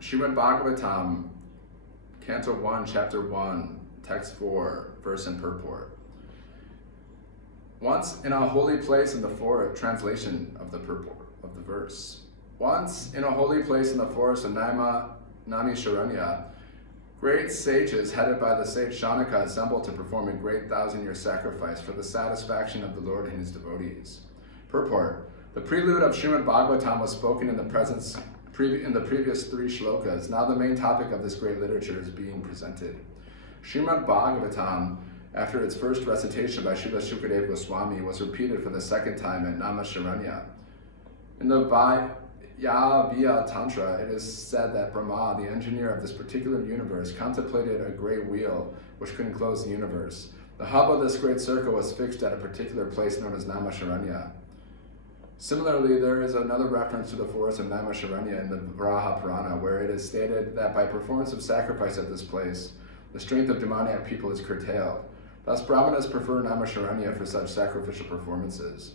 Srimad Bhagavatam, Canto 1, Chapter 1, Text 4, Verse and Purport. Once in a holy place in the forest, translation of the purport of the verse. Once in a holy place in the forest of Namisharanya, great sages headed by the sage Shaunaka assembled to perform a great 1,000-year sacrifice for the satisfaction of the Lord and his devotees. Purport. The prelude of Srimad Bhagavatam was spoken in the previous 3 shlokas. Now the main topic of this great literature is being presented. Srimad Bhagavatam, after its first recitation by Srila Shukadeva Goswami, was repeated for the second time at Namasharanya. In the Vaya Tantra, it is said that Brahma, the engineer of this particular universe, contemplated a great wheel which could enclose the universe. The hub of this great circle was fixed at a particular place known as Namasharanya. Similarly, there is another reference to the forest of Naimisharanya in the Varaha Purana, where it is stated that by performance of sacrifice at this place, the strength of demoniac people is curtailed. Thus, Brahmanas prefer Naimisharanya for such sacrificial performances.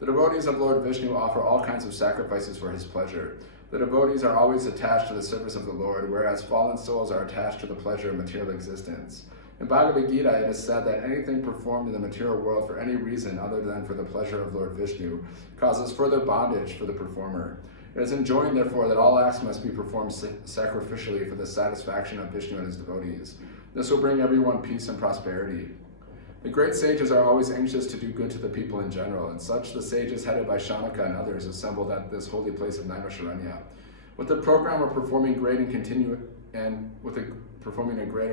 The devotees of Lord Vishnu offer all kinds of sacrifices for his pleasure. The devotees are always attached to the service of the Lord, whereas fallen souls are attached to the pleasure of material existence. In Bhagavad Gita, it is said that anything performed in the material world for any reason other than for the pleasure of Lord Vishnu causes further bondage for the performer. It is enjoined, therefore, that all acts must be performed sacrificially for the satisfaction of Vishnu and his devotees. This will bring everyone peace and prosperity. The great sages are always anxious to do good to the people in general, and such the sages headed by Shaunaka and others assembled at this holy place of Naimisharanya, with the program of performing a great and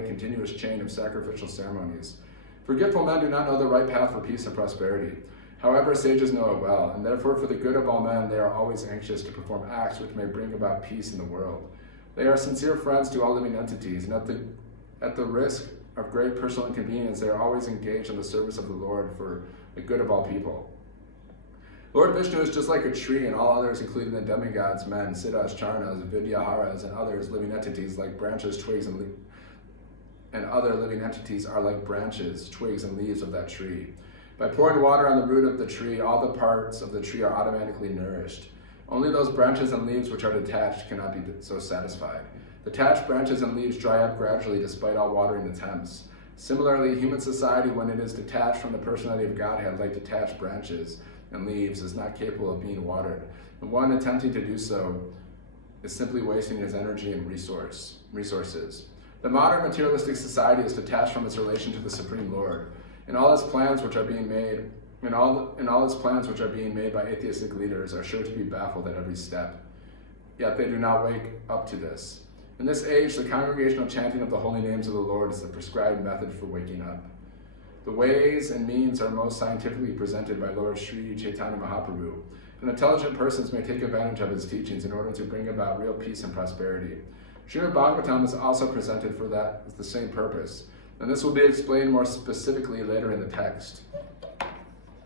continuous chain of sacrificial ceremonies. Forgetful men do not know the right path for peace and prosperity. However, sages know it well, and therefore for the good of all men, they are always anxious to perform acts which may bring about peace in the world. They are sincere friends to all living entities, and at the risk of great personal inconvenience, they are always engaged in the service of the Lord for the good of all people. Lord Vishnu is just like a tree, and all others, including the demigods, men, siddhas, charnas, vidyaharas, and others, living entities like branches, twigs, and other living entities are like branches, twigs, and leaves of that tree. By pouring water on the root of the tree, all the parts of the tree are automatically nourished. Only those branches and leaves which are detached cannot be so satisfied. Detached branches and leaves dry up gradually despite all watering attempts. Similarly, human society, when it is detached from the personality of Godhead, like detached branches and leaves, is not capable of being watered. And one attempting to do so is simply wasting his energy and resources. The modern materialistic society is detached from its relation to the Supreme Lord. In all its plans which are being made by atheistic leaders are sure to be baffled at every step. Yet they do not wake up to this. In this age, the congregational chanting of the holy names of the Lord is the prescribed method for waking up. The ways and means are most scientifically presented by Lord Sri Chaitanya Mahaprabhu, and intelligent persons may take advantage of his teachings in order to bring about real peace and prosperity. Srimad Bhagavatam is also presented for that with the same purpose, and this will be explained more specifically later in the text.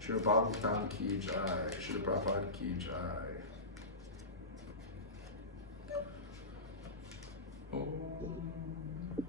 Srimad Bhagavatam ki jai, Srila Prabhupada ki jai.